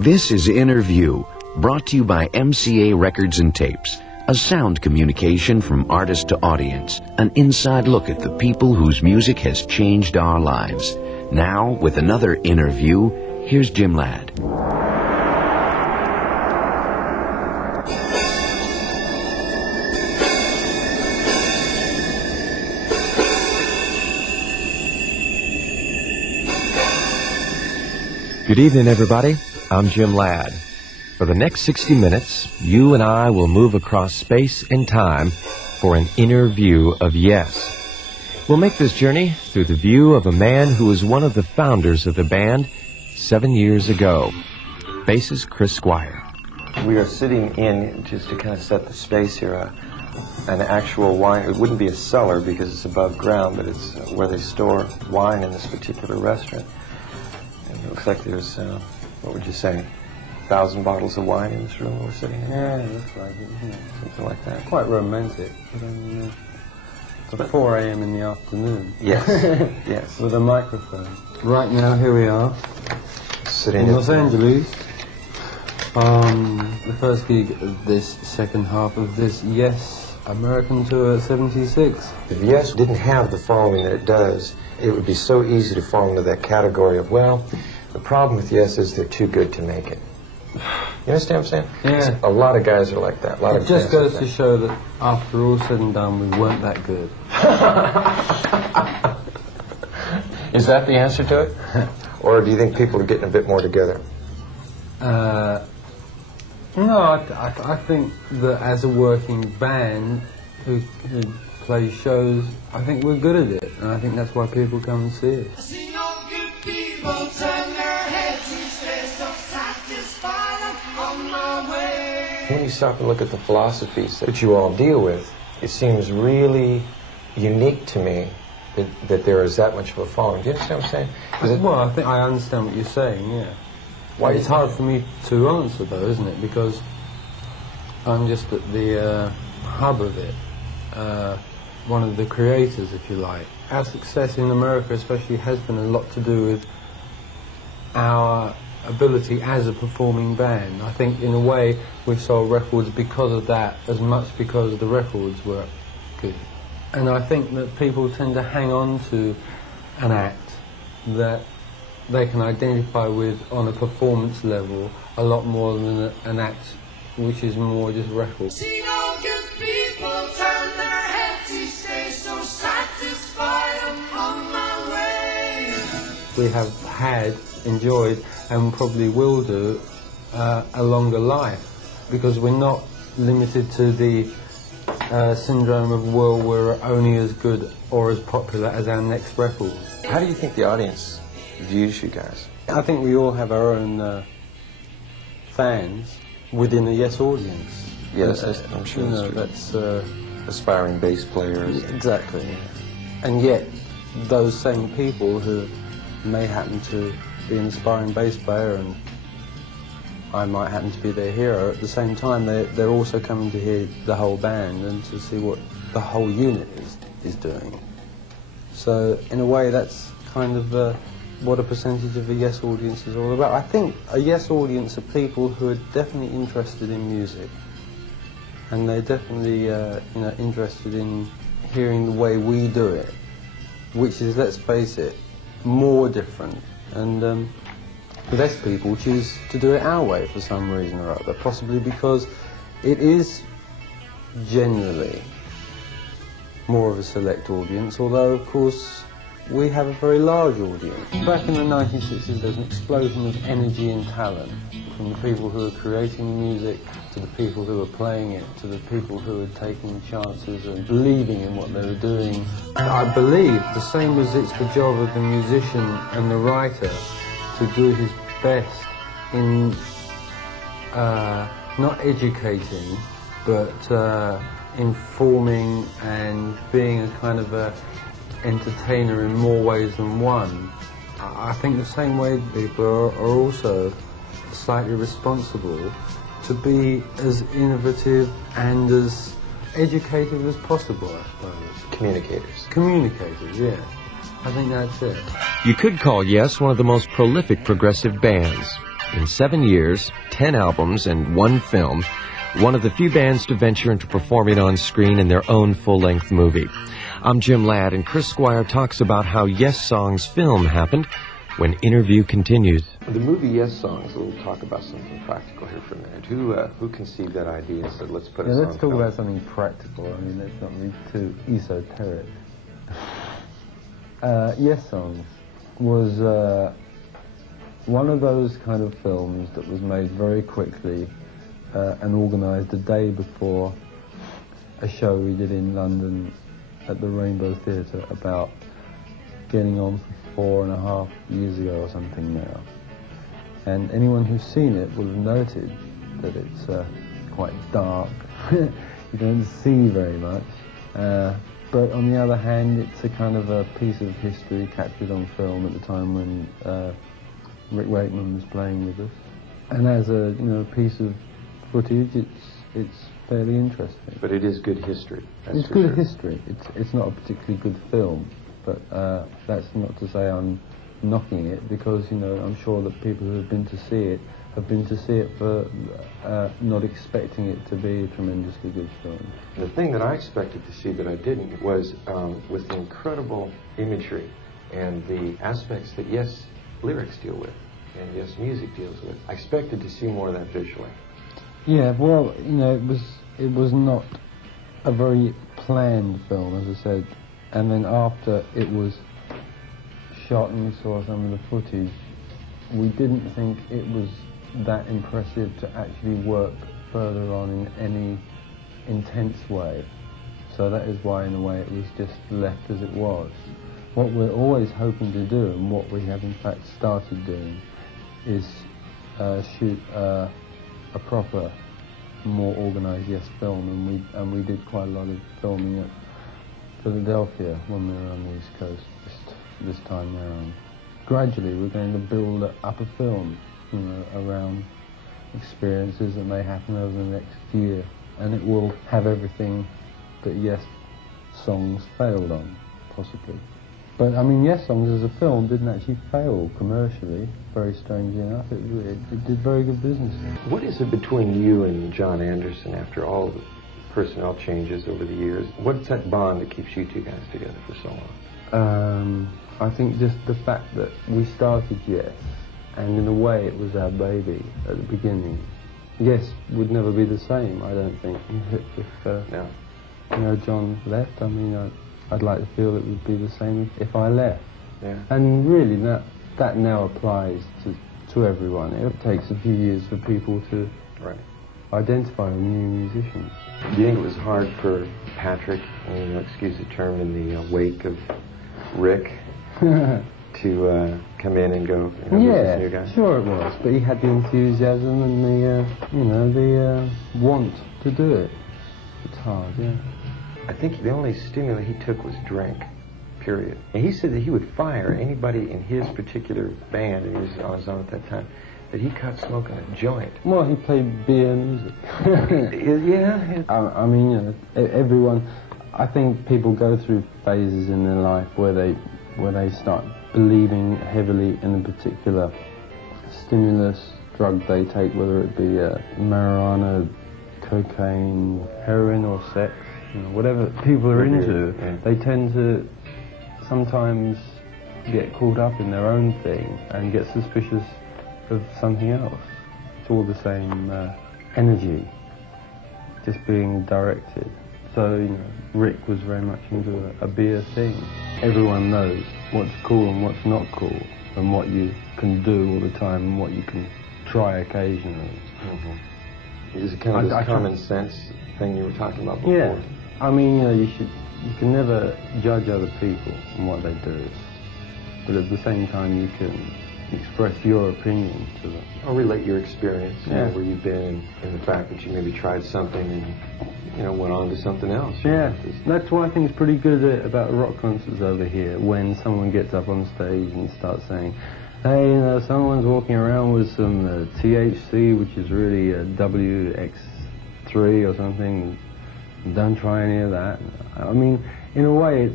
This is Innervew, brought to you by MCA Records and Tapes, a sound communication from artist to audience, an inside look at the people whose music has changed our lives. Now, with another Innervew, here's Jim Ladd. Good evening, everybody. I'm Jim Ladd. For the next 60 minutes, you and I will move across space and time for an inner view of Yes. We'll make this journey through the view of a man who was one of the founders of the band 7 years ago, bassist Chris Squire. We are sitting in, just to kind of set the space here, an actual wine. It wouldn't be a cellar because it's above ground, but it's where they store wine in this particular restaurant. It looks like there's, what would you say, 1,000 bottles of wine in this room we're sitting in? Yeah, that's right. Yeah. Something like that. Quite romantic. It's 4 a.m. in the afternoon. Yes, yes. With a microphone. Right now, here we are. Sitting in Los Angeles. The first gig of this second half of this Yes American Tour 76. If Yes didn't have the following that it does, it would be so easy to fall into that category of, well, the problem with Yes is they're too good to make it. You understand what I'm saying? Yeah. A lot of guys are like that. It just goes to show that after all said and done, we weren't that good. Is that the answer to it? Or do you think people are getting a bit more together? No, I think that as a working band who plays shows, I think we're good at it, and I think that's why people come and see it. I see no good people turn their heads instead of satisfied on my way. When you stop and look at the philosophies that you all deal with, it seems really unique to me that there is that much of a following. Do you understand what I'm saying? Well, I think I understand what you're saying, yeah. Why it's hard for me to answer, though, isn't it? Because I'm just at the hub of it, one of the creators, if you like. Our success in America especially has been a lot to do with our ability as a performing band. I think in a way we've sold records because of that, as much because the records were good. And I think that people tend to hang on to an act that they can identify with on a performance level a lot more than an act which is more just record. See no good people turn their heads each day, so satisfied on my way. We have enjoyed, and probably will do, a longer life, because we're not limited to the syndrome of, well, we're only as good or as popular as our next record. How do you think the audience views you guys? I think we all have our own fans within a Yes audience. Yes, I'm sure that's aspiring bass players. Exactly. And yet, those same people who may happen to be an aspiring bass player, and I might happen to be their hero, at the same time they're also coming to hear the whole band and to see what the whole unit is doing. So in a way that's kind of what a percentage of a Yes audience is all about. I think a Yes audience are people who are definitely interested in music, and they're definitely interested in hearing the way we do it, which is, let's face it, more different. And less people choose to do it our way for some reason or other, possibly because it is generally more of a select audience, although of course we have a very large audience. Back in the 1960s there's an explosion of energy and talent, from the people who are creating the music to the people who are playing it, to the people who are taking chances and believing in what they were doing. I believe the same as it's the job of the musician and the writer to do his best in not educating, but informing and being a kind of a entertainer in more ways than one. I think the same way people are also slightly responsible to be as innovative and as educative as possible, I suppose. Communicators. Communicators, yeah. I think that's it. You could call Yes one of the most prolific progressive bands. In 7 years, 10 albums, and 1 film, one of the few bands to venture into performing on screen in their own full-length movie. I'm Jim Ladd, and Chris Squire talks about how Yes Songs film happened when Innervew continues. The movie Yes Songs, we'll talk about something practical here for a minute. Who conceived that idea and said, let's put a song let's talk about something practical. I mean, let's not be too esoteric. Yes Songs was one of those kind of films that was made very quickly and organised a day before a show we did in London at the Rainbow Theatre about getting on for 4.5 years ago or something now. And anyone who's seen it will have noted that it's quite dark. You don't see very much. But on the other hand, it's a kind of a piece of history captured on film at the time when Rick Wakeman was playing with us. And as a piece of footage, it's fairly interesting. But it is good history. It's good history. It's not a particularly good film, but that's not to say I'm knocking it, because I'm sure that people who have been to see it have been to see it for not expecting it to be a tremendously good film. The thing that I expected to see that I didn't was with the incredible imagery and the aspects that Yes lyrics deal with and Yes music deals with. I expected to see more of that visually. Yeah, well, it was not a very planned film, as I said, and then after it was shot and we saw some of the footage, we didn't think it was that impressive to actually work further on in any intense way. So that is why, in a way, it was just left as it was. What we're always hoping to do, and what we have in fact started doing, is shoot a proper, more organised Yes film, and we did quite a lot of filming at Philadelphia when we were on the East Coast this time around. Gradually we're going to build up a film, around experiences that may happen over the next year, and it will have everything that Yes Songs failed on, possibly. But I mean, Yes Songs as a film didn't actually fail commercially, very strangely enough. It did very good business. What is it between you and John Anderson after all the personnel changes over the years? What's that bond that keeps you two guys together for so long? I think just the fact that we started Yes, and in a way it was our baby at the beginning. Yes would never be the same, I don't think, if John left. I mean, I'd like to feel it would be the same if I left. Yeah. And really, that now applies to everyone. It takes a few years for people to identify new musicians. Do you think it was hard for Patrick, excuse the term, in the wake of Rick, to come in and go, yeah, this new guy? Sure it was, but he had the enthusiasm and the want to do it. It's hard, yeah. I think the only stimulant he took was drink, period. And he said that he would fire anybody in his particular band, and he was on his own at that time, that he caught smoking a joint. Well, he played beer music. Yeah. I mean, everyone, I think people go through phases in their life where they start believing heavily in a particular stimulus drug they take, whether it be marijuana, cocaine, heroin, or sex, whatever people are into. Yeah. They tend to sometimes get caught up in their own thing and get suspicious of something else. It's all the same energy, just being directed. So, Rick was very much into a beer thing. Everyone knows what's cool and what's not cool, and what you can do all the time and what you can try occasionally. Mm-hmm. Is it kind of this common sense thing you were talking about before? Yeah. I mean, you can never judge other people and what they do, but at the same time you can express your opinion to them. Or relate your experience, where you've been, and the fact that you maybe tried something and went on to something else. Yeah, that's what I think is pretty good about rock concerts over here, when someone gets up on stage and starts saying, hey, someone's walking around with some THC, which is really a WX3 or something. Don't try any of that. I mean, in a way,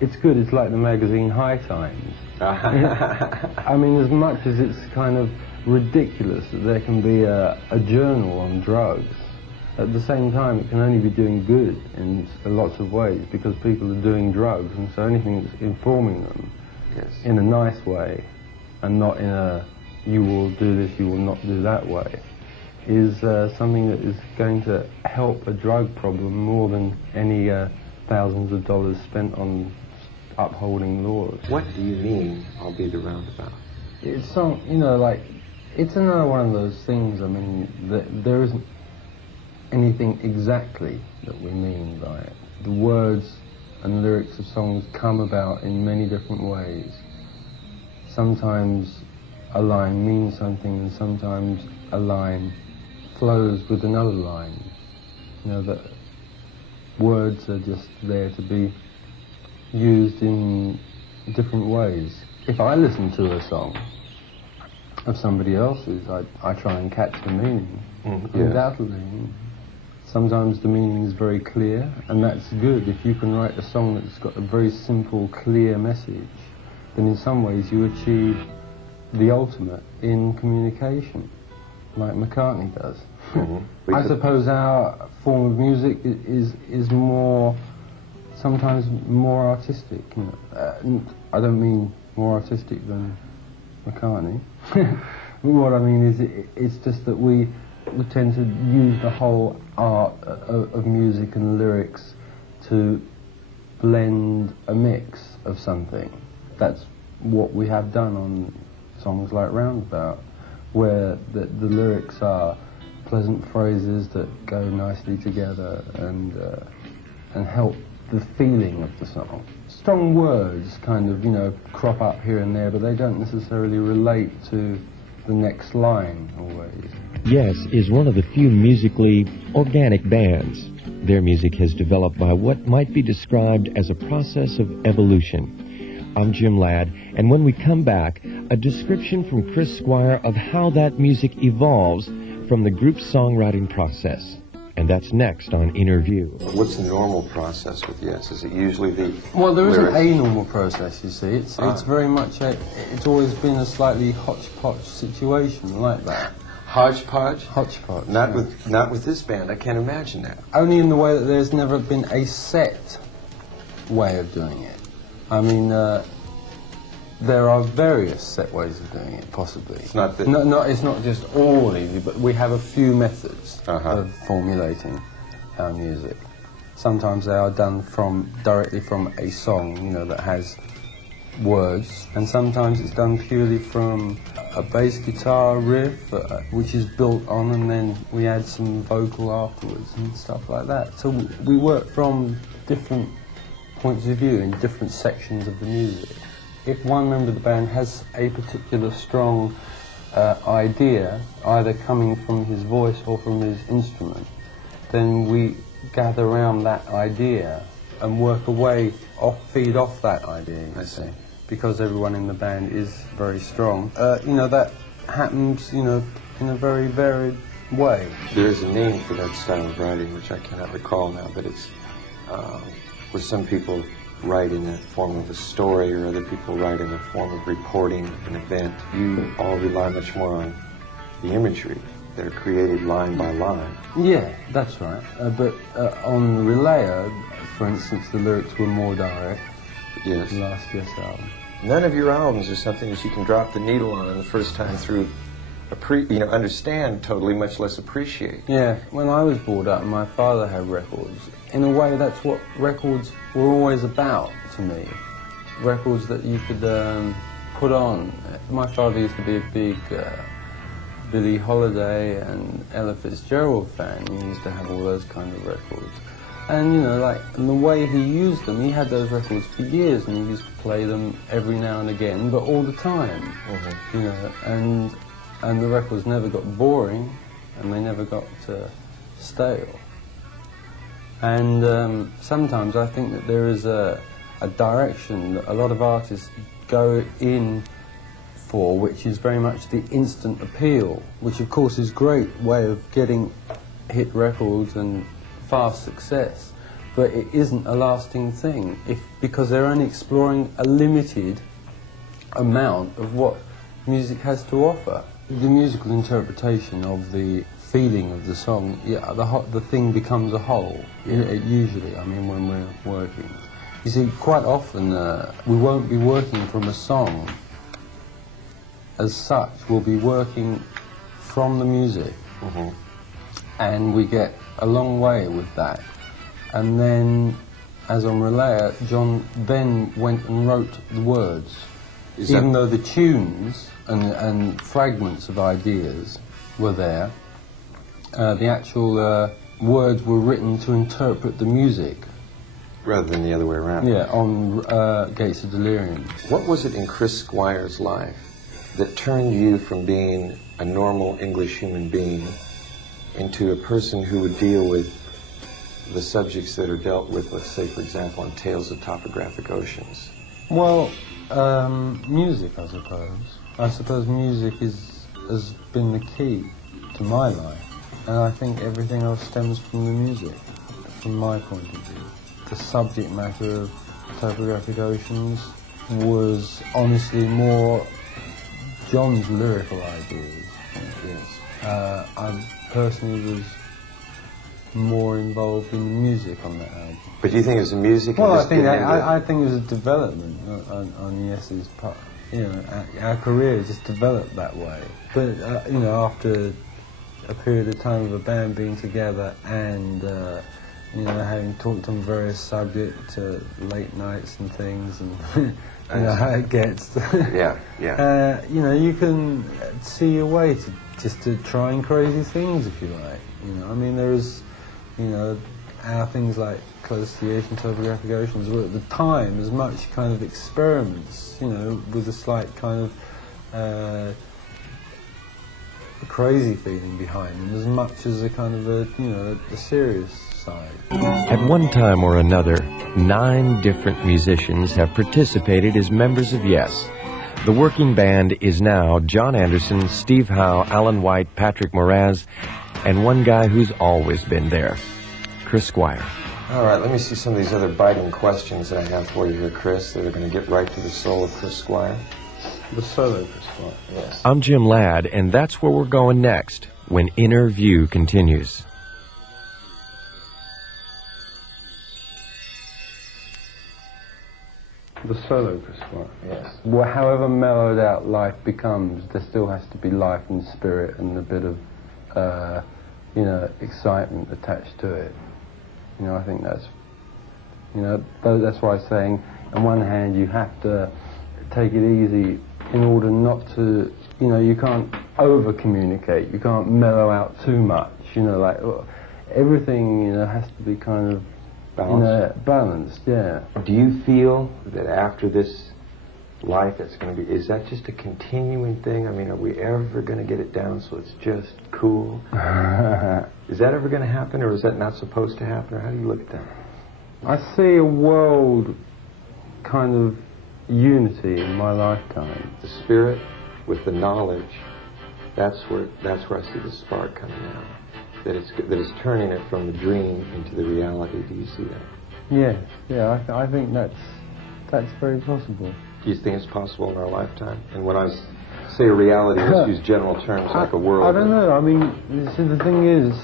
it's good. It's like the magazine High Times. I mean, as much as it's kind of ridiculous that there can be a journal on drugs. At the same time, it can only be doing good in lots of ways because people are doing drugs, and so anything that's informing them in a nice way and not in a you will do this, you will not do that way is something that is going to help a drug problem more than any thousands of dollars spent on upholding laws. What do you mean, I'll be the roundabout? It's some, you know, like, it's another one of those things, I mean, there isn't anything exactly that we mean by it. The words and lyrics of songs come about in many different ways. Sometimes a line means something, and sometimes a line flows with another line. You know, that words are just there to be used in different ways. If I listen to a song of somebody else's, I try and catch the meaning. Undoubtedly. Sometimes the meaning is very clear, and that's good. If you can write a song that's got a very simple, clear message, then in some ways you achieve the ultimate in communication, like McCartney does. I suppose our form of music is more, sometimes more artistic. You know. I don't mean more artistic than McCartney. What I mean is it's just that we tend to use the whole art of music and lyrics to blend a mix of something. That's what we have done on songs like Roundabout, where the lyrics are pleasant phrases that go nicely together and help the feeling of the song. Strong words kind of, you know, crop up here and there, but they don't necessarily relate to the next line always. Yes is one of the few musically organic bands. Their music has developed by what might be described as a process of evolution. I'm Jim Ladd, and when we come back, a description from Chris Squire of how that music evolves from the group's songwriting process. And that's next on Innervew. What's the normal process with Yes? Is it usually the Well, there isn't lyrics? a normal process, you see. It's very much it's always been a slightly hodgepodge situation like that. Hodgepodge? Hodgepodge. Not yeah. with this band. I can't imagine that. Only in the way that there's never been a set way of doing it. I mean, there are various set ways of doing it, possibly. It's not that... It's not just all easy, but we have a few methods of formulating our music. Sometimes they are done directly from a song, you know, that has words, and sometimes it's done purely from a bass guitar riff, which is built on, and then we add some vocal afterwards and stuff like that. So we work from different points of view in different sections of the music. If one member of the band has a particular strong idea, either coming from his voice or from his instrument, then we gather around that idea and work away, feed off that idea, you see, because everyone in the band is very strong. You know, that happens, you know, in a very varied way. There is a name for that style of writing, which I cannot recall now, but it's where some people write in the form of a story, or other people write in the form of reporting an event. You all rely much more on the imagery that are created line by line. Yeah, that's right. But on Relayer, for instance, the lyrics were more direct. Yes. The last Yes album. None of your albums are something that you can drop the needle on the first time through, understand totally, much less appreciate. Yeah, when I was brought up, my father had records. In a way, that's what records were always about to me. Records that you could put on. My father used to be a big Billie Holiday and Ella Fitzgerald fan. He used to have all those kind of records. And, you know, like, and the way he used them, he had those records for years, and he used to play them every now and again, but all the time. You know, and the records never got boring, and they never got stale. And sometimes I think that there is a direction that a lot of artists go in for, which is very much the instant appeal, which of course is a great way of getting hit records and fast success, but it isn't a lasting thing, because they're only exploring a limited amount of what music has to offer. The musical interpretation of the feeling of the song, yeah, the thing becomes a whole, usually, I mean, when we're working. You see, quite often we won't be working from a song as such, we'll be working from the music, and we get a long way with that. And then, as on Relaya, John then went and wrote the words. Even though the tunes and fragments of ideas were there, the actual words were written to interpret the music. Rather than the other way around. Yeah, on Gates of Delirium. What was it in Chris Squire's life that turned you from being a normal English human being into a person who would deal with the subjects that are dealt with, let's say, for example, in Tales of Topographic Oceans? Well, music, I suppose. I suppose music has been the key to my life, and I think everything else stems from the music, from my point of view. The subject matter of Topographic Oceans was honestly more John's lyrical ideas. Yes. I personally was more involved in the music on that album. But do you think it was the music? Well, I think it was a development on Yes's part. You know, our career just developed that way. But you know, after a period of time of a band being together and you know, having talked on various subjects, late nights and things, and you know how it gets. Yeah, yeah. You know, you can see a way to just to trying crazy things, if you like. You know, I mean, there is, you know, our things like Close to the Ocean, Topographic Oceans were at the time as much kind of experiments, you know, with a slight kind of crazy feeling behind them, as much as a kind of a, you know, a serious side. At one time or another, 9 different musicians have participated as members of Yes. The working band is now John Anderson, Steve Howe, Alan White, Patrick Moraz, and one guy who's always been there, Chris Squire. All right, let me see some of these other biting questions that I have for you here, Chris, that are going to get right to the soul of Chris Squire. The solo Chris Squire. Yes. I'm Jim Ladd, and that's where we're going next, when Innervew continues. The solo Chris Squire. Yes. Well, however mellowed out life becomes, there still has to be life and spirit and a bit of, you know, excitement attached to it. You know, I think that's, you know, that's why I'm saying, on one hand, you have to take it easy in order not to, you know, you can't over-communicate, you can't mellow out too much, you know, like, everything, you know, has to be kind of, Balanced. you know, balanced, yeah. Do you feel that after this life that's going to be, is that just a continuing thing? I mean, are we ever going to get it down so it's just cool? Is that ever going to happen, or is that not supposed to happen, or how do you look at that? I see a world kind of unity in my lifetime. The spirit with the knowledge, that's where I see the spark coming out. That it's turning it from the dream into the reality. Do you see that? Yes, yeah, I think that's very possible. Do you think it's possible in our lifetime? And when I say reality, let's use general terms like a world. I don't know. I mean, see, the thing is,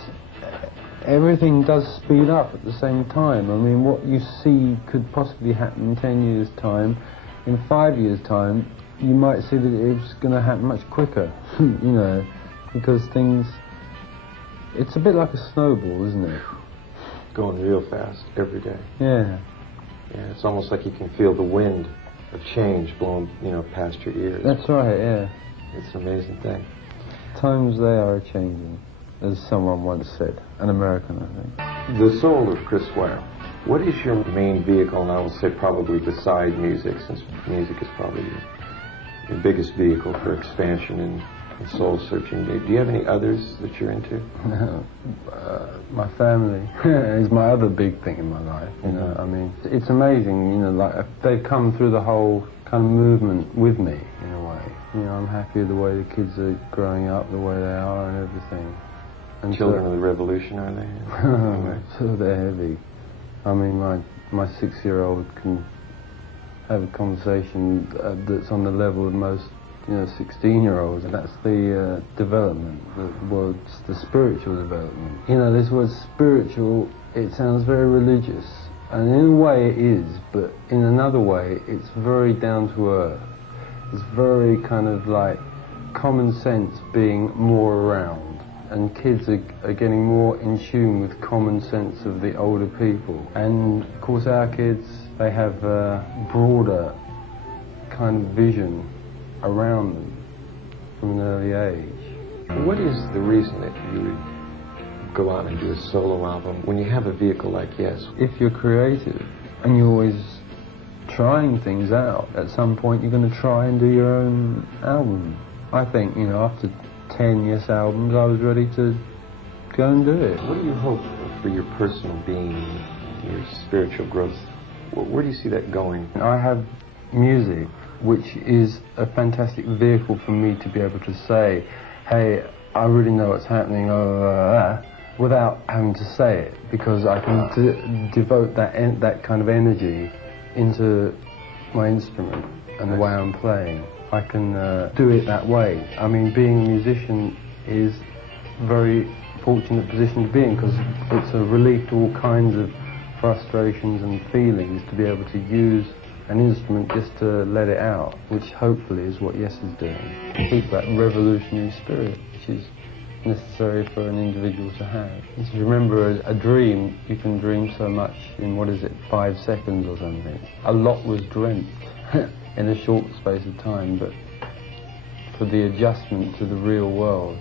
everything does speed up at the same time. I mean, what you see could possibly happen in 10 years' time. In 5 years' time, you might see that it's going to happen much quicker, you know, because things... It's a bit like a snowball, isn't it? Going real fast every day. Yeah. Yeah, it's almost like you can feel the wind of change blowing, you know, past your ears. That's right, yeah. It's an amazing thing. Times they are changing, as someone once said. An American, I think. The soul of Chris Squire. What is your main vehicle, and I will say probably beside music, since music is probably your biggest vehicle for expansion and soul searching. Do you have any others that you're into? My family is my other big thing in my life, you know. I mean, it's amazing, you know, like, they've come through the whole kind of movement with me, in a way. You know, I'm happy with the way the kids are growing up, the way they are and everything. And Children of the Revolution, are they? So they're heavy. I mean, my 6-year-old can have a conversation that's on the level of most, 16-year-olds, and that's the development, the spiritual development. This word spiritual, it sounds very religious, and in a way it is, but in another way it's very down to earth. It's very kind of like common sense being more around, and kids are getting more in tune with common sense of the older people. And of course our kids, they have a broader kind of vision around them from an early age. What is the reason that you would go out and do a solo album when you have a vehicle like Yes? If you're creative and you're always trying things out, at some point you're going to try and do your own album. I think, after 10 Yes albums, I was ready to go and do it. What do you hope for your personal being, your spiritual growth? Where do you see that going? I have music, which is a fantastic vehicle for me to be able to say, hey, I really know what's happening, without having to say it, because I can devote that kind of energy into my instrument and the way I'm playing. I can do it that way. I mean, being a musician is a very fortunate position to be in, because it's a relief to all kinds of frustrations and feelings to be able to use an instrument just to let it out, which hopefully is what Yes is doing. Keep that revolutionary spirit, which is necessary for an individual to have. And to remember a dream, you can dream so much in, 5 seconds or something. A lot was dreamt in a short space of time, but for the adjustment to the real world,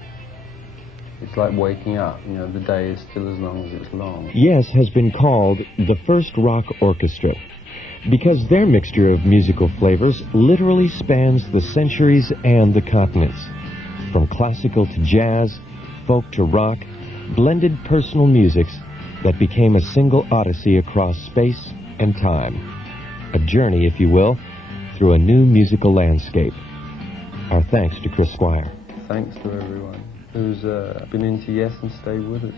it's like waking up. The day is still as long as it's long. Yes has been called the first rock orchestra because their mixture of musical flavors literally spans the centuries and the continents. From classical to jazz, folk to rock, blended personal musics that became a single odyssey across space and time. A journey, if you will, through a new musical landscape. Our thanks to Chris Squire. Thanks to everyone who's been into Yes and stayed with us.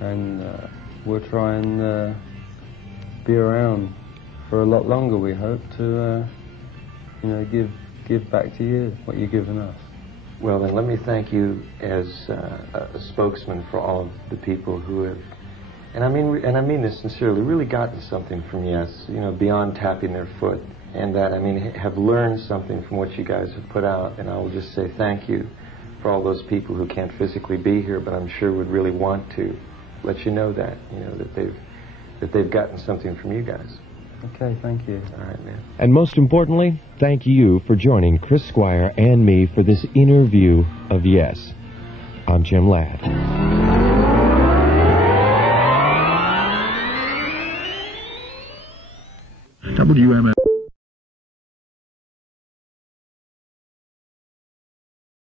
And we'll try and be around for a lot longer, we hope, to give back to you what you've given us. Well, then let me thank you as a spokesman for all of the people who have, and I mean this sincerely, really gotten something from Yes, beyond tapping their foot, and that, have learned something from what you guys have put out. And I will just say thank you for all those people who can't physically be here, but I'm sure would really want to let you know that, that they've gotten something from you guys. Okay, thank you. All right, man. And most importantly, thank you for joining Chris Squire and me for this interview of Yes. I'm Jim Ladd. WMS.